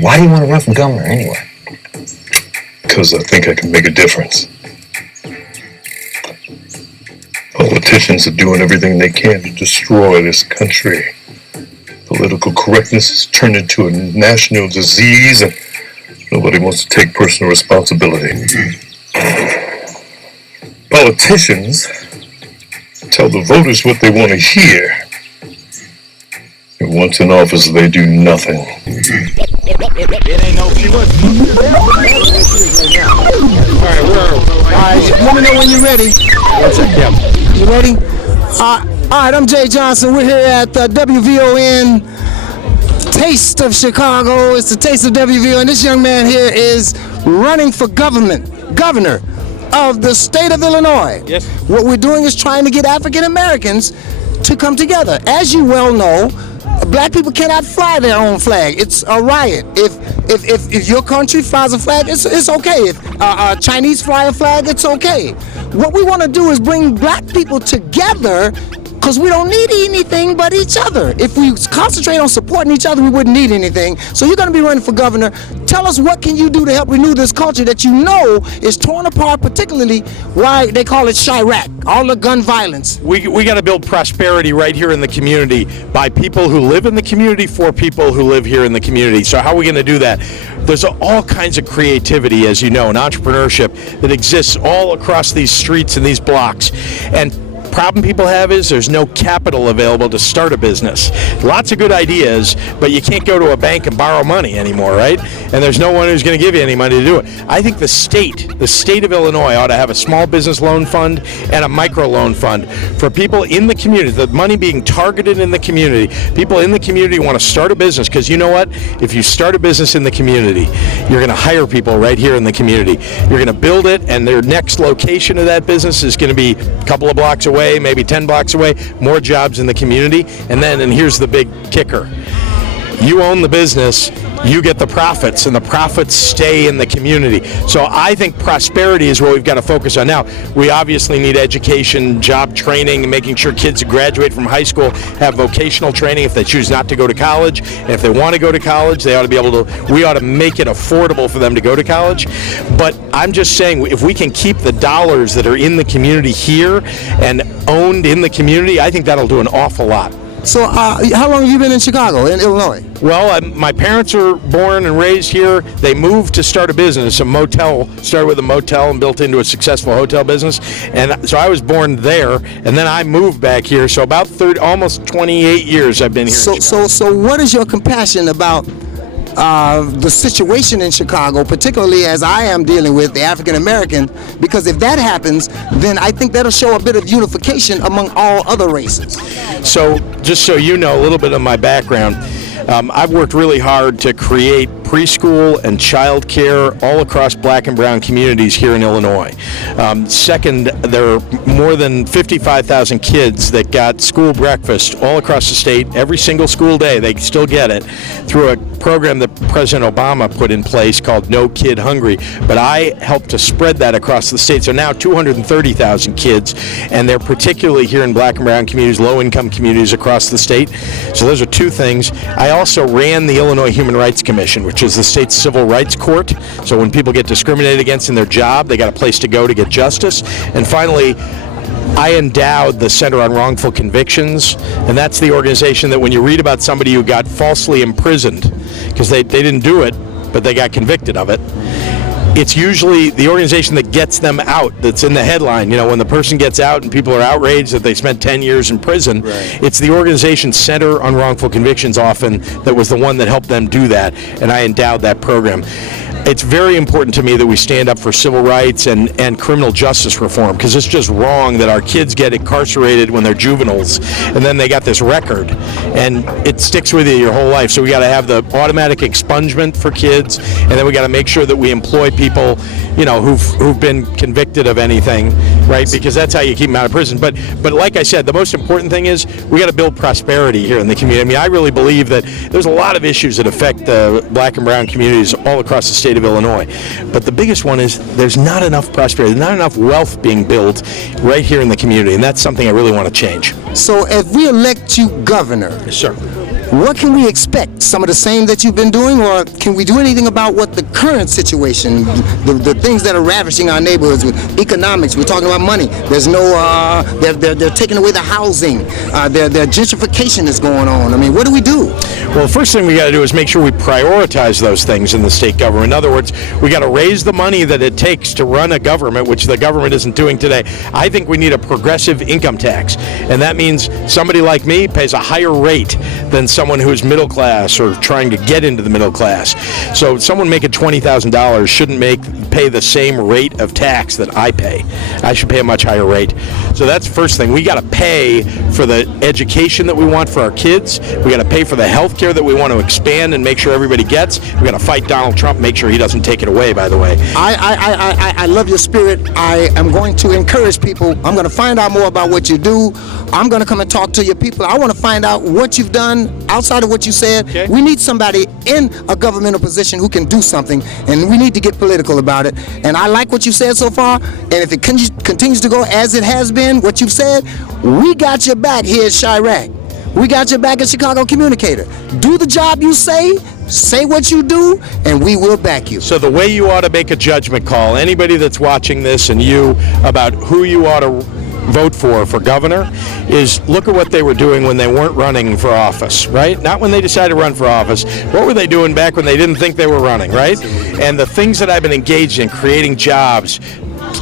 Why do you want to run for governor anyway? Because I think I can make a difference. Politicians are doing everything they can to destroy this country. Political correctness has turned into a national disease, and nobody wants to take personal responsibility. Politicians tell the voters what they want to hear. And once in office, they do nothing. It ain't no few. Alright, let me know when you're ready. One sec, yeah. You ready? Alright, I'm Jay Johnson. We're here at the W.V.O.N. Taste of Chicago. It's the Taste of W.V.O.N. This young man here is running for governor of the state of Illinois. Yes. What we're doing is trying to get African Americans to come together. As you well know, black people cannot fly their own flag. It's a riot. If your country flies a flag, it's okay. If Chinese fly a flag, it's okay. What we want to do is bring black people together, because we don't need anything but each other. If we concentrate on supporting each other, we wouldn't need anything. So you're going to be running for governor. Tell us, what can you do to help renew this culture that you know is torn apart, particularly why they call it Chirac, all the gun violence. We got to build prosperity right here in the community by people who live in the community for people who live here in the community. So how are we going to do that? There's all kinds of creativity, as you know, and entrepreneurship that exists all across these streets and these blocks. And problem people have is there's no capital available to start a business. Lots of good ideas, but you can't go to a bank and borrow money anymore, right? And there's no one who's going to give you any money to do it. I think the state of Illinois ought to have a small business loan fund and a micro loan fund for people in the community, the money being targeted in the community. People in the community want to start a business, because you know what? If you start a business in the community, you're going to hire people right here in the community. You're going to build it, and their next location of that business is going to be a couple of blocks away, maybe 10 blocks away, more jobs in the community. And here's the big kicker. You own the business, you get the profits, and the profits stay in the community. So I think prosperity is what we've got to focus on. Now, we obviously need education, job training, and making sure kids who graduate from high school have vocational training if they choose not to go to college. And if they want to go to college, they ought to be able to, we ought to make it affordable for them to go to college. But I'm just saying, if we can keep the dollars that are in the community here and owned in the community, I think that'll do an awful lot. So how long have you been in Chicago, in Illinois? Well, my parents are born and raised here. They moved to start a business, a motel, started with a motel and built into a successful hotel business. And so I was born there, and then I moved back here. So about almost 28 years I've been here. So what is your compassion about the situation in Chicago, particularly as I am dealing with the African American? Because if that happens, then I think that'll show a bit of unification among all other races. So just so you know a little bit of my background, I've worked really hard to create preschool and child care all across black and brown communities here in Illinois. Second, there are more than 55,000 kids that got school breakfast all across the state every single school day. They still get it through a program that President Obama put in place called No Kid Hungry. But I helped to spread that across the state. So now 230,000 kids, and they're particularly here in black and brown communities, low-income communities across the state. So those are two things. I also ran the Illinois Human Rights Commission, which is the state's civil rights court. So when people get discriminated against in their job, they got a place to go to get justice. And finally, I endowed the Center on Wrongful Convictions, and that's the organization that when you read about somebody who got falsely imprisoned, because they didn't do it, but they got convicted of it, it's usually the organization that gets them out that's in the headline. You know, when the person gets out and people are outraged that they spent 10 years in prison, right. It's the organization Center on Wrongful Convictions often that was the one that helped them do that, and I endowed that program. It's very important to me that we stand up for civil rights and criminal justice reform, because it's just wrong that our kids get incarcerated when they're juveniles and then they got this record and it sticks with you your whole life. So we got to have the automatic expungement for kids, and then we got to make sure that we employ people, you know, who've been convicted of anything, right? Because that's how you keep them out of prison. But like I said, the most important thing is we got to build prosperity here in the community. I mean, I really believe that there's a lot of issues that affect the black and brown communities all across the state of Illinois. But the biggest one is there's not enough prosperity, not enough wealth being built right here in the community, and that's something I really want to change. So if we elect you governor, yes, sir, what can we expect? Some of the same that you've been doing, or can we do anything about what the current situation, the things that are ravishing our neighborhoods with economics? We're talking about money. There's no, they're taking away the housing. Their gentrification is going on. I mean, what do we do? Well, the first thing we got to do is make sure we prioritize those things in the state government. In other words, we got to raise the money that it takes to run a government, which the government isn't doing today. I think we need a progressive income tax, and that means somebody like me pays a higher rate than someone who's middle class or trying to get into the middle class. So someone making $20,000 shouldn't pay the same rate of tax that I pay. I should pay a much higher rate. So that's the first thing. We got to pay for the education that we want for our kids. We got to pay for the health care that we want to expand and make sure everybody gets. We got to fight Donald Trump, make sure he doesn't take it away, by the way. I love your spirit. I am going to encourage people. I'm going to find out more about what you do. I'm going to come and talk to your people. I want to find out what you've done outside of what you said. Okay. We need somebody in a governmental position who can do something, and we need to get political about it. And I like what you said so far, and if it continues to go as it has been, what you've said, we got your back here at Chirac. We got your back at Chicago Communicator. Do the job you say what you do, and we will back you. So the way you ought to make a judgment call, anybody that's watching this and you, about who you ought to vote for governor, is look at what they were doing when they weren't running for office, right? Not when they decided to run for office. What were they doing back when they didn't think they were running, right? And the things that I've been engaged in, creating jobs,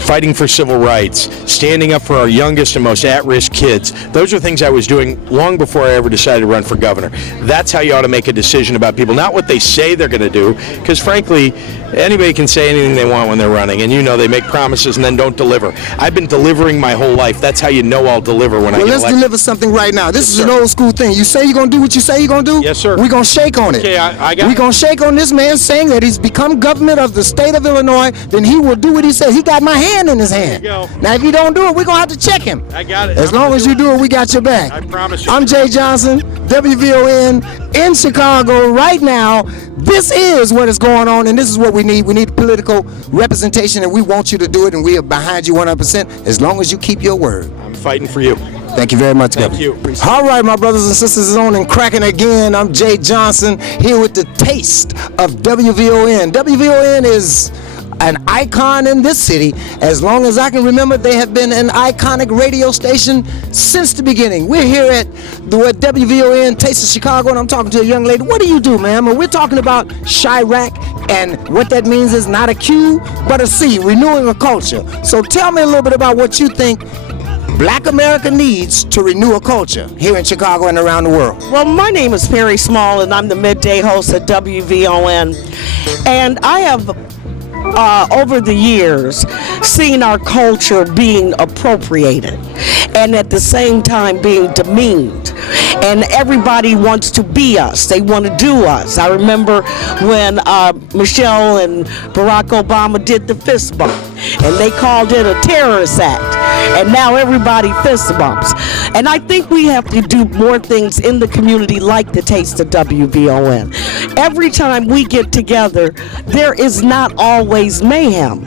fighting for civil rights, standing up for our youngest and most at-risk kids, those are things I was doing long before I ever decided to run for governor. That's how you ought to make a decision about people, not what they say they're going to do, because frankly, anybody can say anything they want when they're running, and you know they make promises and then don't deliver. I've been delivering my whole life. That's how you know I'll deliver when I get elected. Well, let's deliver something right now. This is an old school thing. You say you're going to do what you say you're going to do? Yes, sir. We're going to shake on it. Okay, I got it. We're going to shake on this man saying that he's become governor of the state of Illinois, then he will do what he says. He got my hand in his hand. There you go. Now, if you don't do it, we're going to have to check him. I got it. As long as you do it, we got your back. I promise you. I'm Jay Johnson, W.V.O.N. in Chicago right now. This is what is going on, and this is what we need. We need political representation, and we want you to do it, and we are behind you 100% as long as you keep your word. I'm fighting for you. Thank you very much, Thank Governor. you. All right, my brothers and sisters, it's on and cracking again. I'm Jay Johnson here with the taste of W.V.O.N. W.V.O.N. is an icon in this city. As long as I can remember, they have been an iconic radio station since the beginning. We're here at the W.V.O.N. Taste of Chicago, and I'm talking to a young lady. What do you do, ma'am? And we're talking about Chirac, and what that means is not a Q, but a C, renewing a culture. So tell me a little bit about what you think Black America needs to renew a culture here in Chicago and around the world. Well, my name is Perry Small, and I'm the midday host at W.V.O.N. And I have over the years seen our culture being appropriated and at the same time being demeaned. And everybody wants to be us. They want to do us. I remember when Michelle and Barack Obama did the fist bump, and they called it a terrorist act. And now everybody fist bumps. And I think we have to do more things in the community like the Taste of W.V.O.N. Every time we get together, there is not always mayhem.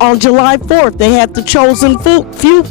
On July 4th, they had the Chosen Few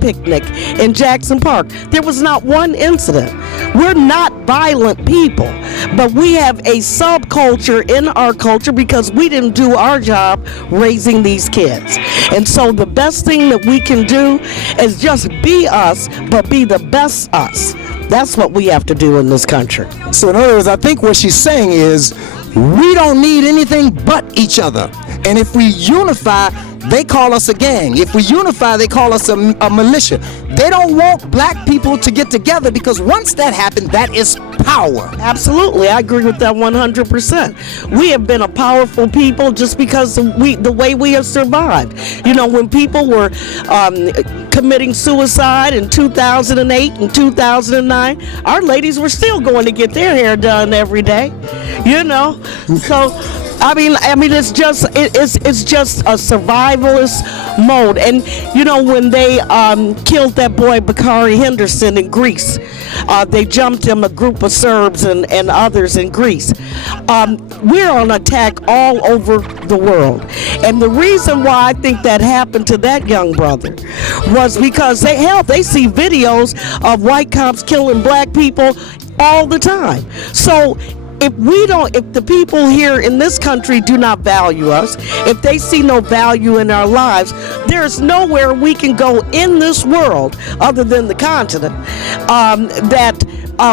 picnic in Jackson Park. There was not one incident. We're not violent people, but we have a subculture in our culture because we didn't do our job raising these kids. And so the best thing that we can do is just be us, but be the best us. That's what we have to do in this country. So in other words, I think what she's saying is we don't need anything but each other. And if we unify, they call us a gang. If we unify, they call us a militia. They don't want black people to get together because once that happens, that is power. Absolutely, I agree with that 100%. We have been a powerful people just because the way we have survived. You know, when people were committing suicide in 2008 and 2009, our ladies were still going to get their hair done every day. You know, so. I mean, it's just a survivalist mode. And you know, when they killed that boy Bakari Henderson in Greece, they jumped him, a group of Serbs and others in Greece. We're on attack all over the world, and the reason why I think that happened to that young brother was because they see videos of white cops killing black people all the time. So if the people here in this country do not value us, if they see no value in our lives, there's nowhere we can go in this world other than the continent that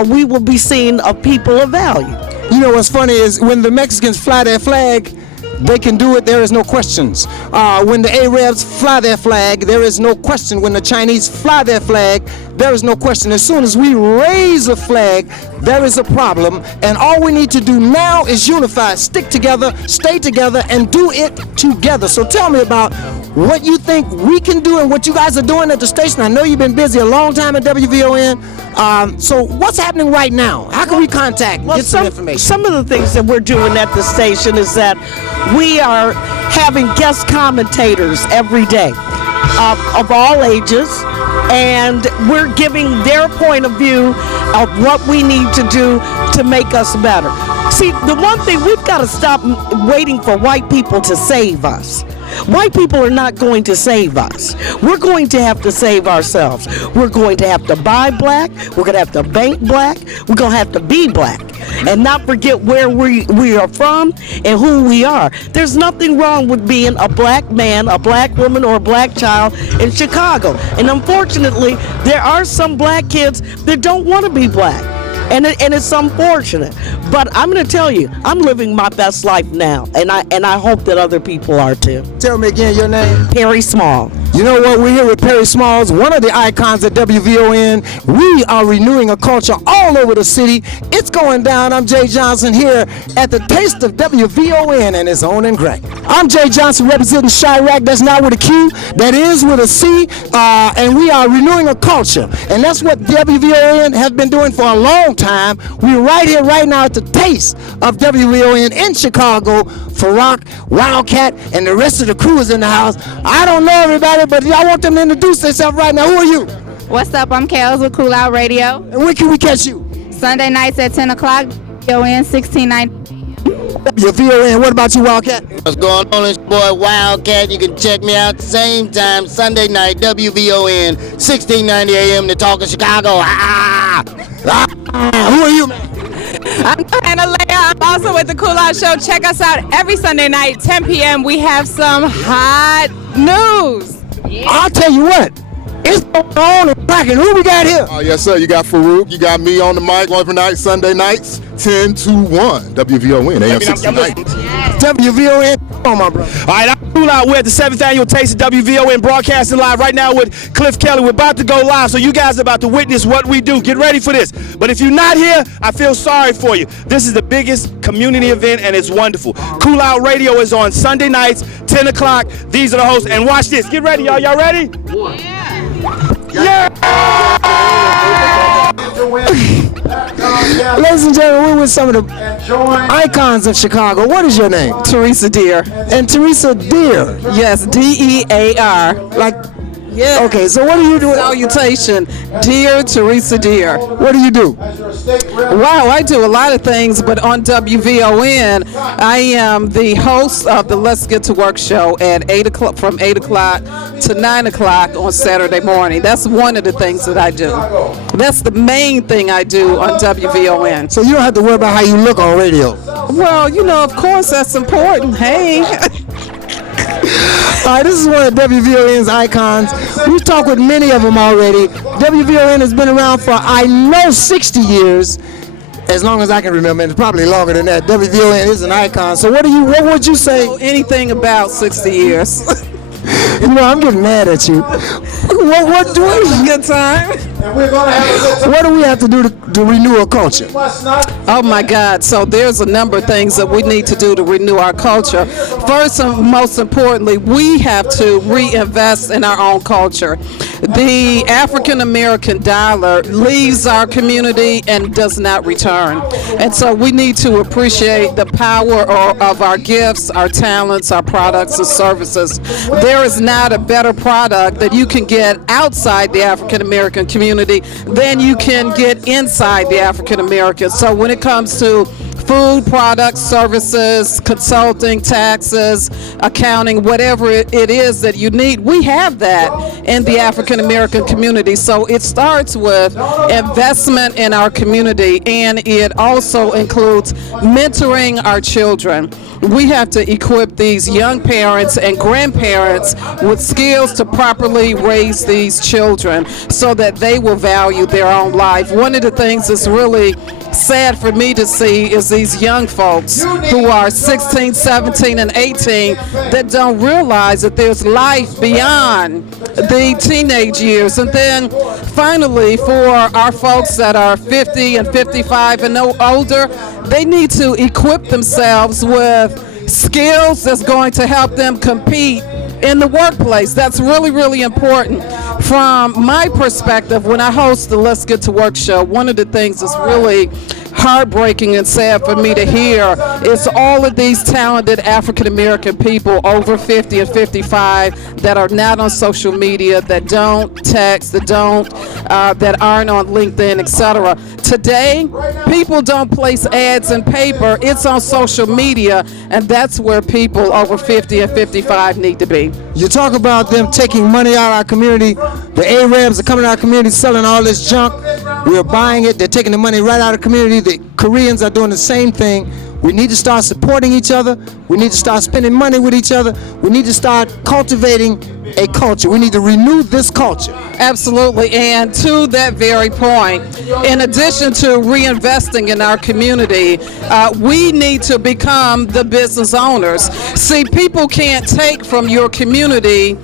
we will be seen of people of value. You know what's funny is when the Mexicans fly their flag, they can do it, there is no questions. When the Arabs fly their flag, there is no question. When the Chinese fly their flag, there is no question. As soon as we raise a flag, there is a problem. And all we need to do now is unify, stick together, stay together, and do it together. So tell me about what you think we can do and what you guys are doing at the station. I know you've been busy a long time at W.V.O.N. So what's happening right now? How can we contact and get some information? Some of the things that we're doing at the station is that we are having guest commentators every day of all ages, and we're giving their point of view of what we need to do to make us better. See, the one thing, we've got to stop waiting for white people to save us. White people are not going to save us. We're going to have to save ourselves. We're going to have to buy black. We're going to have to bank black. We're going to have to be black and not forget where we are from and who we are. There's nothing wrong with being a black man, a black woman, or a black child in Chicago. And unfortunately, there are some black kids that don't want to be black. And it's unfortunate, but I'm going to tell you, I'm living my best life now, and I hope that other people are too. Tell me again your name. Perry Small. You know what? We're here with Perry Smalls, one of the icons at W.V.O.N. We are renewing a culture all over the city. It's going down. I'm Jay Johnson here at the Taste of W.V.O.N. and its own and great. I'm Jay Johnson representing Chirac. That's not with a Q. That is with a C. And we are renewing a culture. And that's what W.V.O.N. has been doing for a long time. We're right here right now at the Taste of W.V.O.N. in Chicago. Farouk, Wildcat, and the rest of the crew is in the house. I don't know everybody, but I want them to introduce themselves right now. Who are you? What's up? I'm Kels with Cool Out Radio. And when can we catch you? Sunday nights at 10 o'clock, W.V.O.N. 1690. W.V.O.N. What about you, Wildcat? What's going on? It's your boy Wildcat. You can check me out the same time, Sunday night, W.V.O.N. 1690 a.m. to talk of Chicago. Who are you, man? I'm Johanna Leah. I'm also with the Cool Out Show. Check us out every Sunday night, 10 p.m. We have some hot news. I'll tell you what. It's going on and cracking. Who we got here? Yes, sir. You got Farouk. You got me on the mic every night, Sunday nights, 10 to 1. W.V.O.N. AM 69. W.V.O.N. Come on, my brother. All right, I'm Cool Out. We're at the 7th annual Taste of W.V.O.N. broadcasting live right now with Cliff Kelly. We're about to go live, so you guys are about to witness what we do. Get ready for this. But if you're not here, I feel sorry for you. This is the biggest community event, and it's wonderful. Cool Out Radio is on Sunday nights, 10 o'clock. These are the hosts. And watch this. Get ready, y'all. Y'all ready? Yeah! Ladies and gentlemen, we're with some of the icons of Chicago. What is your name? Teresa Deer. And Teresa Deer. Yes, D-E-A-R. Like, yeah. Okay, so what do you do? Salutation, Dear Teresa Deer. What do you do? Wow, I do a lot of things, but on W.V.O.N., I am the host of the Let's Get to Work show at 8 o'clock, from 8 o'clock to 9 o'clock on Saturday morning. That's one of the things that I do. That's the main thing I do on W.V.O.N. So you don't have to worry about how you look on radio. Well, you know, of course, that's important. Hey. All right, this is one of W.V.O.N.'s icons. We've talked with many of them already. W.V.O.N. has been around for, I know, 60 years. As long as I can remember, and it's probably longer than that. W.V.O.N. is an icon. So what would you say? Anything about 60 years. You know, I'm getting mad at you. What do we? Good time. What do we have to do to renew a culture? Oh my God. So there's a number of things that we need to do to renew our culture. First and most importantly, we have to reinvest in our own culture. The African American dollar leaves our community and does not return. And so we need to appreciate the power of our gifts, our talents, our products and services. There is not a better product that you can get outside the African American community than you can get inside the African American. So when it comes to food products, services, consulting, taxes, accounting, whatever it is that you need. We have that in the African American community. So it starts with investment in our community, and it also includes mentoring our children. We have to equip these young parents and grandparents with skills to properly raise these children so that they will value their own life. One of the things that's really sad for me to see is these young folks who are 16, 17, and 18 that don't realize that there's life beyond the teenage years. And then finally, for our folks that are 50 and 55 and older, they need to equip themselves with skills that's going to help them compete in the workplace. That's really, really important. From my perspective, when I host the Let's Get to Work show, one of the things that's really heartbreaking and sad for me to hear is all of these talented African American people over 50 and 55 that are not on social media, that don't text, that aren't on LinkedIn, etc. Today, people don't place ads in paper, it's on social media, and that's where people over 50 and 55 need to be. You talk about them taking money out of our community. The Arabs are coming to our community selling all this junk. We're buying it. They're taking the money right out of the community. The Koreans are doing the same thing. We need to start supporting each other. We need to start spending money with each other. We need to start cultivating a culture. We need to renew this culture. Absolutely. And to that very point, in addition to reinvesting in our community, we need to become the business owners. See, people can't take from your community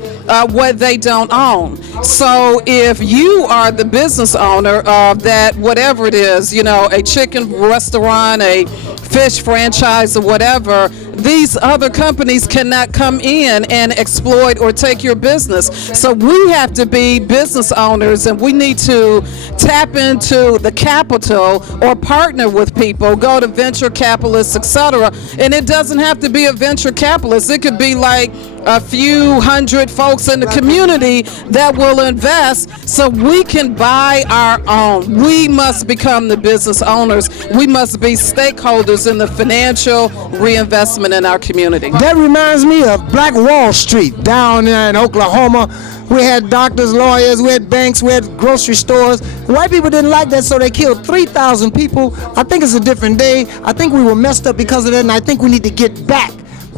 what they don't own. So if you are the business owner of that, whatever it is, a chicken restaurant, a fish franchise, or whatever, these other companies cannot come in and exploit or take your business. So we have to be business owners, and we need to tap into the capital or partner with people, go to venture capitalists, etc. And it doesn't have to be a venture capitalist. It could be like a few hundred folks in the community that will invest so we can buy our own. We must become the business owners. We must be stakeholders in the financial reinvestment in our community. That reminds me of Black Wall Street down in Oklahoma. We had doctors, lawyers, we had banks, we had grocery stores. White people didn't like that, so they killed 3,000 people. I think it's a different day. I think we were messed up because of that, and I think we need to get back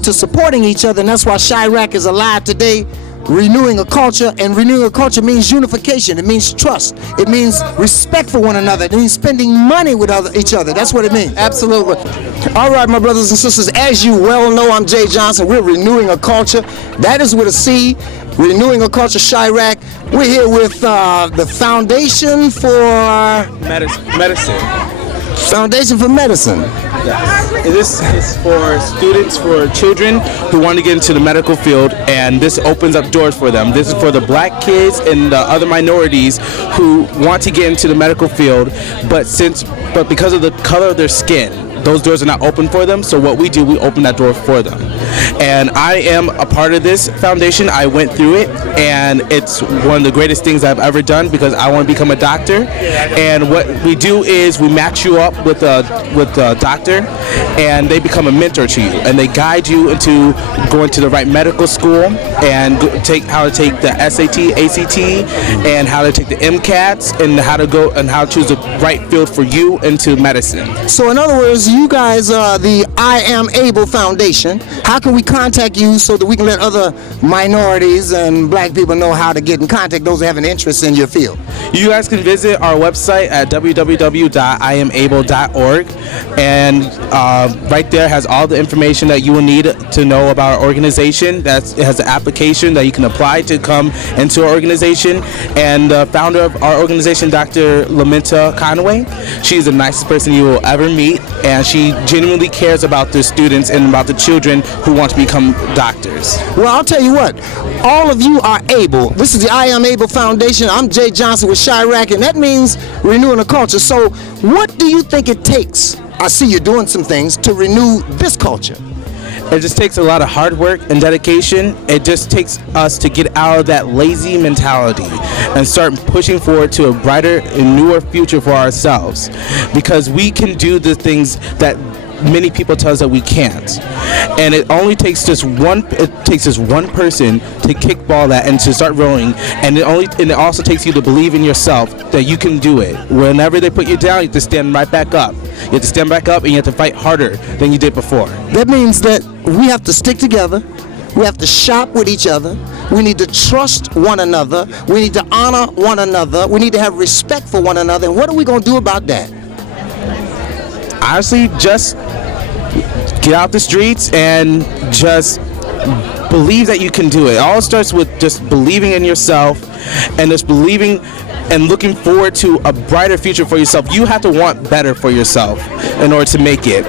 to supporting each other, and that's why Chirac is alive today, renewing a culture. And renewing a culture means unification. It means trust. It means respect for one another. It means spending money with each other. That's what it means. Absolutely. All right, my brothers and sisters, as you well know, I'm Jay Johnson. We're renewing a culture. That is with a C. Renewing a culture, Chirac. We're here with the Foundation for Medicine. Foundation for Medicine. Yes. This is for students, for children who want to get into the medical field, and this opens up doors for them. This is for the black kids and the other minorities who want to get into the medical field, but because of the color of their skin, those doors are not open for them. So what we do, we open that door for them. And I am a part of this foundation. I went through it, and it's one of the greatest things I've ever done because I want to become a doctor. And what we do is we match you up with a doctor, and they become a mentor to you, and they guide you into going to the right medical school and how to take the SAT, ACT, and how to take the MCATs, and how to choose the right field for you into medicine. So in other words, you guys are the I Am Able Foundation. How can we contact you so that we can let other minorities and black people know how to get in contact, those who have an interest in your field? You guys can visit our website at www.iamable.org, and right there has all the information that you will need to know about our organization. It has an application that you can apply to come into our organization, and the founder of our organization, Dr. Lamenta Conway, she's the nicest person you will ever meet, and she genuinely cares about the students and about the children who want to become doctors. Well, I'll tell you what, all of you are able. This is the I Am Able Foundation. I'm Jay Johnson with Chirac, and that means renewing a culture. So what do you think it takes? I see you're doing some things to renew this culture. It just takes a lot of hard work and dedication. It just takes us to get out of that lazy mentality and start pushing forward to a brighter and newer future for ourselves, because we can do the things that many people tell us that we can't. And it only takes just one person to kickball that and to start rolling. And it also takes you to believe in yourself that you can do it. Whenever they put you down, you have to stand right back up. You have to stand back up and you have to fight harder than you did before. That means that we have to stick together. We have to shop with each other. We need to trust one another. We need to honor one another. We need to have respect for one another. And what are we going to do about that? Honestly, just get out the streets and just believe that you can do it. It all starts with just believing in yourself and just believing and looking forward to a brighter future for yourself. You have to want better for yourself in order to make it.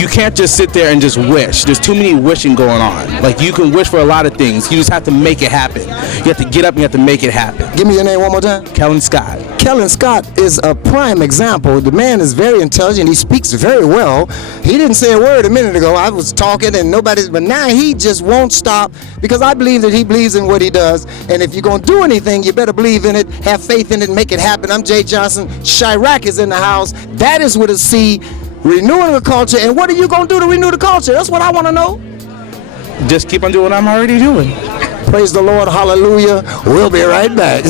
You can't just sit there and just wish. There's too many wishing going on. Like, you can wish for a lot of things. You just have to make it happen. You have to get up and you have to make it happen. Give me your name one more time. Kellen Scott. Kellen Scott is a prime example. The man is very intelligent. He speaks very well. He didn't say a word a minute ago. I was talking and but now he just won't stop, because I believe that he believes in what he does. And if you're going to do anything, you better believe in it, have faith in it, and make it happen. I'm Jay Johnson. Chirac is in the house. That is with a C. Renewing the culture. And what are you going to do to renew the culture? That's what I want to know. Just keep on doing what I'm already doing. Praise the Lord. Hallelujah. We'll be right back.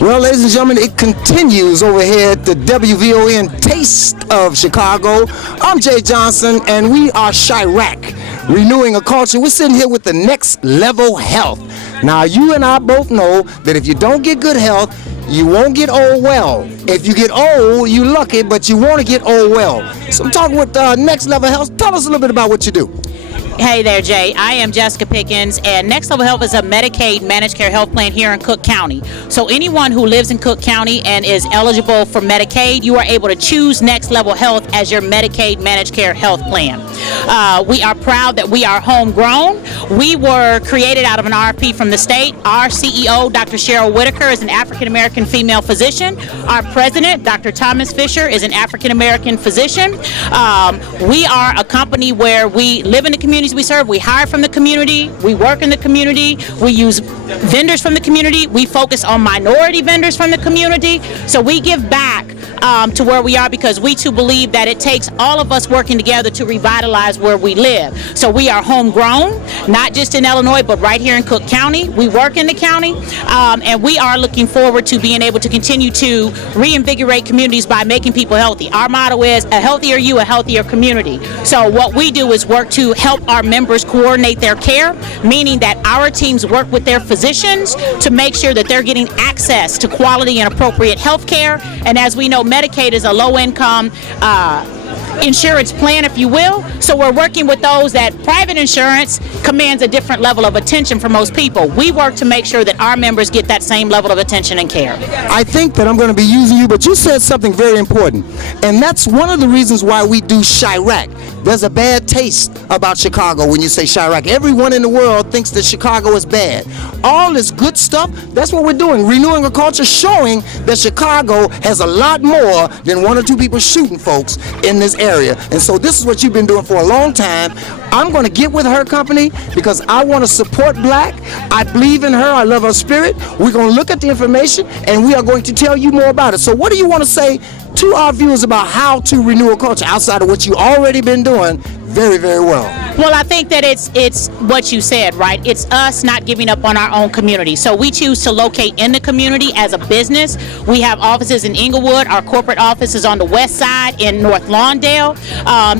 Well, ladies and gentlemen, it continues over here at the W.V.O.N. Taste of Chicago. I'm Jay Johnson, and we are Chirac, renewing a culture. We're sitting here with the Next Level Health. Now, you and I both know that if you don't get good health, you won't get old well. If you get old, you're lucky, but you want to get old well. So I'm talking with Next Level Health. Tell us a little bit about what you do. Hey there, Jay. I am Jessica Pickens, and Next Level Health is a Medicaid managed care health plan here in Cook County. So anyone who lives in Cook County and is eligible for Medicaid, you are able to choose Next Level Health as your Medicaid managed care health plan. We are proud that we are homegrown. We were created out of an RFP from the state. Our CEO, Dr. Cheryl Whitaker, is an African-American female physician. Our president, Dr. Thomas Fisher, is an African-American physician. We are a company where we live in the community we serve. We hire from the community. We work in the community. We use vendors from the community. We focus on minority vendors from the community. So we give back to where we are, because we too believe that it takes all of us working together to revitalize where we live. So we are homegrown, not just in Illinois, but right here in Cook County. We work in the county, and we are looking forward to being able to continue to reinvigorate communities by making people healthy. Our motto is, a healthier you, a healthier community. So what we do is work to help our members coordinate their care, meaning that our teams work with their physicians to make sure that they're getting access to quality and appropriate health care. And as we know, Medicaid is a low-income insurance plan, if you will. So we're working with those that private insurance commands a different level of attention for most people. We work to make sure that our members get that same level of attention and care. I think that I'm going to be using you, but you said something very important, and that's one of the reasons why we do Chirac. There's a bad taste about Chicago when you say Chirac. Everyone in the world thinks that Chicago is bad. All this good stuff, that's what we're doing. Renewing a culture, showing that Chicago has a lot more than one or two people shooting folks in this area. And so this is what you've been doing for a long time. I'm going to get with her company because I want to support Black. I believe in her. I love her spirit. We're going to look at the information, and we are going to tell you more about it. So what do you want to say to our viewers about how to renew a culture outside of what you already been doing very, very well? Well, I think that it's what you said, right? It's us not giving up on our own community. So we choose to locate in the community as a business. We have offices in Inglewood. Our corporate office is on the west side in North Lawndale,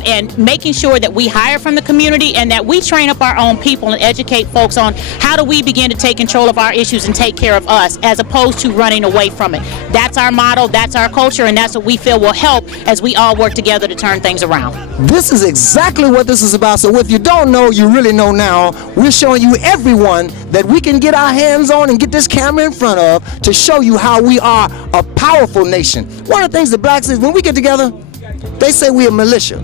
and making sure that we hire from the community and that we train up our own people and educate folks on how do we begin to take control of our issues and take care of us as opposed to running away from it. That's our motto, that's our culture, and that's what we feel will help as we all work together to turn things around. This is exactly what this is about. So if you don't know, you really know now. We're showing you everyone that we can get our hands on and get this camera in front of to show you how we are a powerful nation. One of the things the Blacks is, when we get together, they say we're a militia.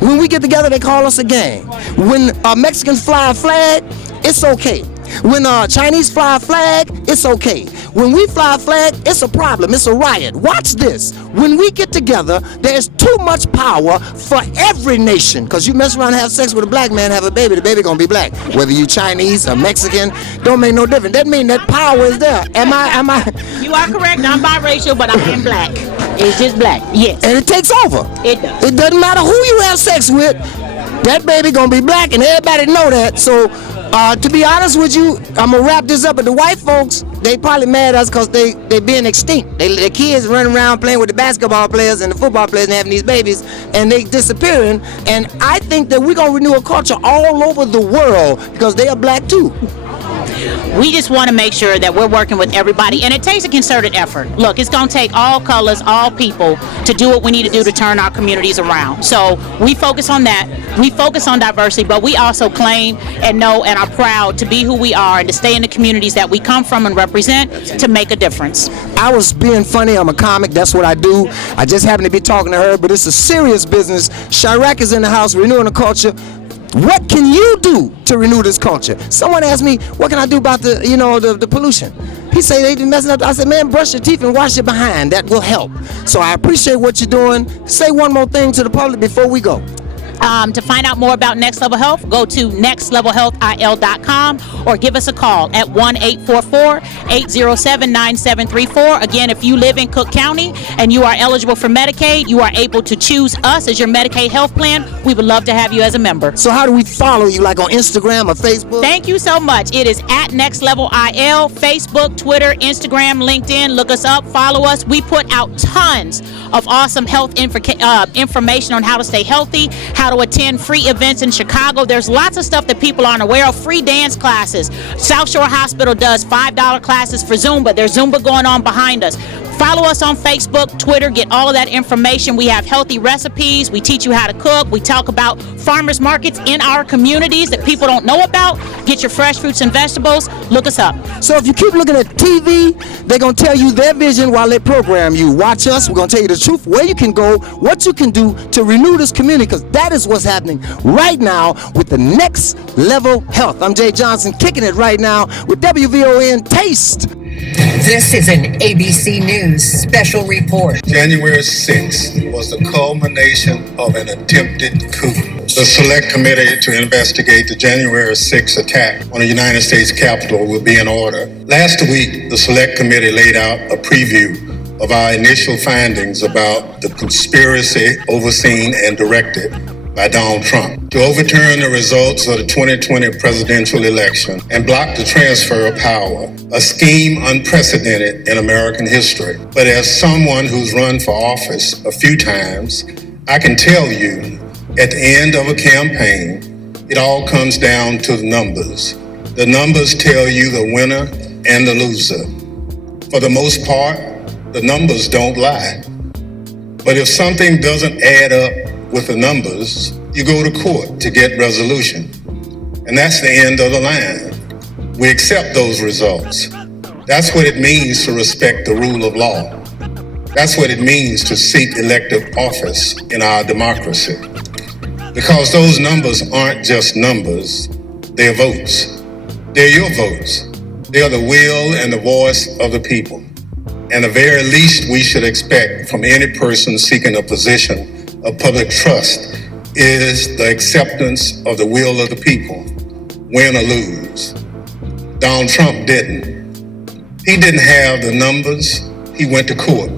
When we get together, they call us a gang. When Mexicans fly a flag, it's okay. When Chinese fly a flag, it's okay. When we fly a flag, it's a problem. It's a riot. Watch this. When we get together, there's too much power for every nation. Because you mess around and have sex with a Black man, have a baby, the baby gonna be Black. Whether you Chinese or Mexican, don't make no difference. That means that power is there. Am I? You are correct. I'm biracial, but I am Black. It's just black, yes. And it takes over. It does. It doesn't matter who you have sex with, that baby gonna be black, and everybody know that. So, to be honest with you, I'm gonna wrap this up. But the white folks, they probably mad at us because they being extinct. The kids running around playing with the basketball players and the football players and having these babies, and they disappearing. And I think that we're gonna renew a culture all over the world because they are black too. We just want to make sure that we're working with everybody, and it takes a concerted effort. Look, it's going to take all colors, all people to do what we need to do to turn our communities around. So we focus on that. We focus on diversity, but we also claim and know and are proud to be who we are and to stay in the communities that we come from and represent to make a difference. I was being funny. I'm a comic. That's what I do. I just happen to be talking to her, but it's a serious business. Chirac is in the house renewing the culture. What can you do to renew this culture? Someone asked me, what can I do about the pollution? He said they messing up. I said, man, brush your teeth and wash your behind. That will help. So I appreciate what you're doing. Say one more thing to the public before we go. To find out more about Next Level Health, go to nextlevelhealthil.com or give us a call at 1-844-807-9734. Again, if you live in Cook County and you are eligible for Medicaid, you are able to choose us as your Medicaid health plan. We would love to have you as a member. So how do we follow you, like on Instagram or Facebook? Thank you so much. It is at Next Level IL, Facebook, Twitter, Instagram, LinkedIn. Look us up, follow us. We put out tons of awesome health information on how to stay healthy, how to attend free events in Chicago. There's lots of stuff that people aren't aware of. Free dance classes. South Shore Hospital does $5 classes for Zumba. There's Zumba going on behind us. Follow us on Facebook, Twitter, get all of that information. We have healthy recipes. We teach you how to cook. We talk about farmers markets in our communities that people don't know about. Get your fresh fruits and vegetables. Look us up. So if you keep looking at TV, they're going to tell you their vision while they program you. Watch us. We're going to tell you the truth, where you can go, what you can do to renew this community, because that is what's happening right now with the Next Level Health. I'm Jay Johnson, kicking it right now with W.V.O.N. Taste. This is an ABC News special report. January 6th was the culmination of an attempted coup. The Select Committee to investigate the January 6th attack on the United States Capitol will be in order. Last week, the Select Committee laid out a preview of our initial findings about the conspiracy overseen and directed by Donald Trump to overturn the results of the 2020 presidential election and block the transfer of power, a scheme unprecedented in American history. But as someone who's run for office a few times, I can tell you, at the end of a campaign, it all comes down to the numbers. The numbers tell you the winner and the loser. For the most part, the numbers don't lie. But if something doesn't add up with the numbers, you go to court to get resolution. And that's the end of the line. We accept those results. That's what it means to respect the rule of law. That's what it means to seek elective office in our democracy. Because those numbers aren't just numbers, they're votes. They're your votes. They are the will and the voice of the people. And the very least we should expect from any person seeking a position of public trust is the acceptance of the will of the people, win or lose. Donald Trump didn't. He didn't have the numbers, he went to court.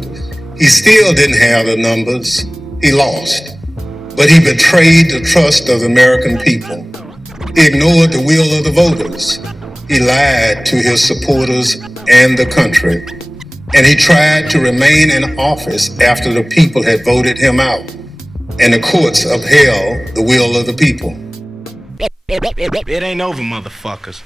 He still didn't have the numbers, he lost. But he betrayed the trust of the American people. He ignored the will of the voters. He lied to his supporters and the country. And he tried to remain in office after the people had voted him out. And the courts upheld the will of the people. It ain't over, motherfuckers.